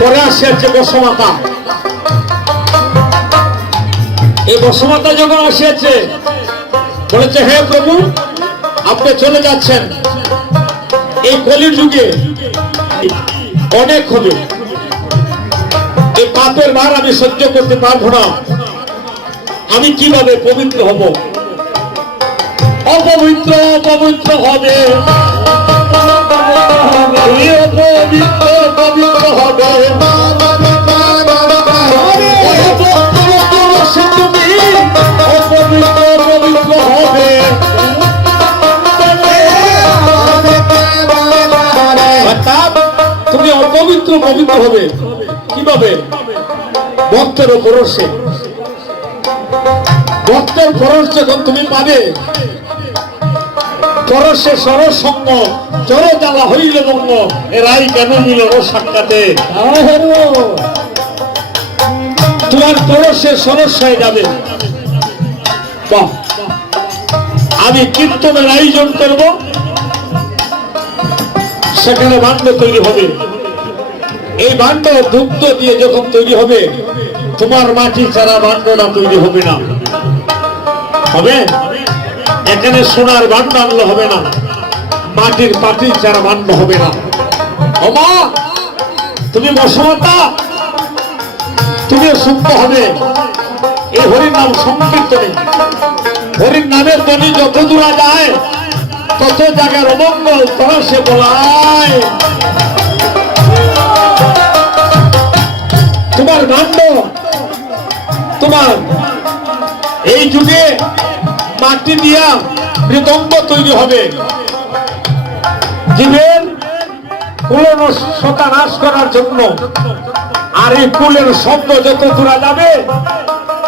পরে আসে হচ্ছে বসমাতা। এই বসমাতা যখন আসিয়াছে, বলেছে, হে প্রভু, আপনি চলে যাচ্ছেন। এই কলির যুগে অনেক হবে। এই পাপের ভার আমি সহ্য করতে পারব না। আমি কীভাবে পবিত্র হব? অপবিত্র অপবিত্র হবে। অপবিত্র পবিত্র হবে? কীভাবে? ভক্তের পরশে ভক্তের পরশ যখন তুমি পাবে পরশে সরসঙ্গ চর জ্বালা হইল এরাই কেন মিল ও সাক্ষাতে? তোমার পরশে সরস হয়ে যাবে। বাহ। আমি কীর্তনের আয়োজন করব। সেখানে ভাণ্ড তৈরি হবে। এই ভাণ্ড দুগ্ধ দিয়ে যখন তৈরি হবে, তোমার মাটি ছাড়া ভাণ্ডটা তৈরি হবে না। হবে? এখানে সোনার ভাণ্ড আনলে হবে না। মাটির পাটি ছাড়া ভাণ্ড হবে না। অমা তুমি বসমাতা তুমি শুনতে হবে। এই হরির নাম সংকীর্তনে। হরির নামের ধ্বনি যত দূরা যায়, তত জায়গার অমঙ্গল তখন সে বলায়। তোমার ভাণ্ড তোমার এই যুগে মাটি দিয়া মৃদঙ্গ তৈরি হবে। জীবের কুলনতা নাশ করার জন্য আর এই কুলের শব্দ যত দূরা যাবে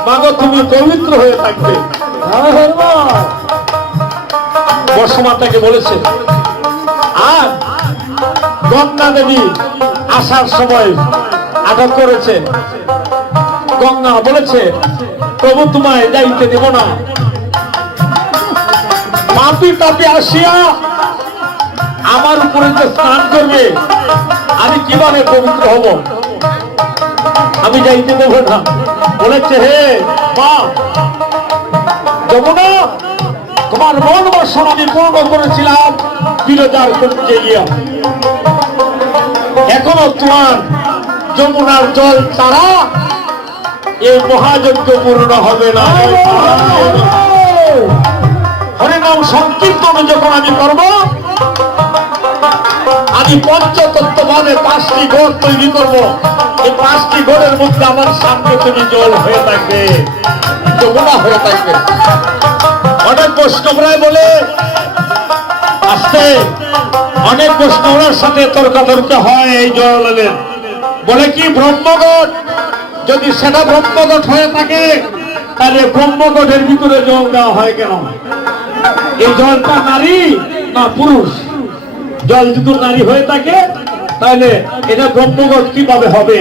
মাগো তুমি পবিত্র হয়ে থাকবে। বর্ষমাতাকে বলেছে আর গঙ্গা দেবী আসার সময় আটক করেছে। গঙ্গা বলেছে, প্রভু তোমায় যাইতে দেব না। পাপি তাপি আসিয়া আমার উপরে যে স্নান করবে, আমি কীভাবে পবিত্র হব। আমি যাইতে দেব না। বলেছে, হে মা, যমুনা, তোমার মন বর্ষণ আমি পূর্ণ করেছিলাম, বিরোধার করতে গিয়া এখনও তোমার যমুনার জল তারা এই মহাযজ্ঞ পূর্ণ হবে না। হরিনাম সংকীর্তন যখন আমি করব, আমি পঞ্চতত্ত্ব ভাবে পাঁচটি গড় তৈরি করব। এই পাঁচটি গড়ের মধ্যে আমার সামনে তুমি জল হয়ে থাকবে, যমুনা হয়ে থাকবে। অনেক বৈষ্ণবরাই বলে, আসতে। অনেক বৈষ্ণবরার সাথে তর্কাতর্ক হয় এই জলের বলে কি ব্রহ্মগট যদি সেটা ব্রহ্মগট হয়ে থাকে তাহলে ব্রহ্মগটের ভিতরে জল দেওয়া হয় কেন? এই জলটা নারী না পুরুষ? জল যদি নারী হয়ে থাকে তাহলে এটা ব্রহ্মগট কীভাবে হবে?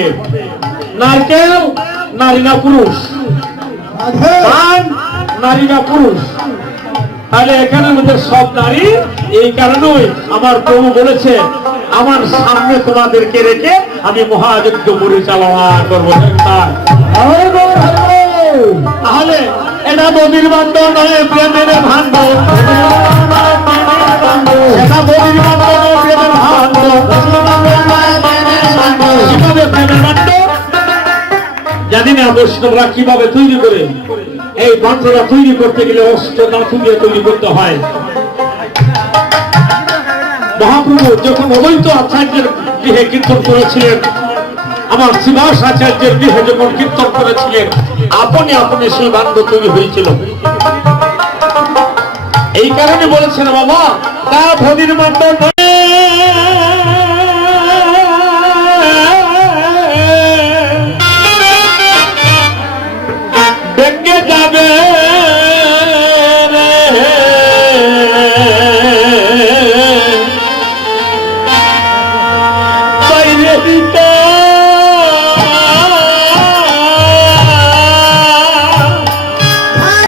নারকেল নারী না পুরুষ? নারী না পুরুষ? তাহলে এখানে মধ্যে সব নারী এই কারণেই আমার প্রভু বলেছে, আমার সামনে তোমাদেরকে রেখে আমি মহাযজ্ঞ পরিচালনা করব। তাহলে এটা বদির বান্ধ নয়, প্রেমের কীভাবে জানি না বৈষ্ণবরা কীভাবে তৈরি করে। এই ভাণ্ডটা তৈরি করতে গেলে ধাতু দিয়ে তৈরি করতে হয়। মহাপ্রভু যখন অবৈধ আচার্যের গৃহে কীর্তন করেছিলেন, আমার শ্রীবাস আচার্যের গৃহে যখন কীর্তন করেছিলেন, আপনি আপনি সেই বান্ধ তৈরি হয়েছিল। এই কারণে বলেছেন, বাবা, তা ভদির বান্ধব নয় bendito.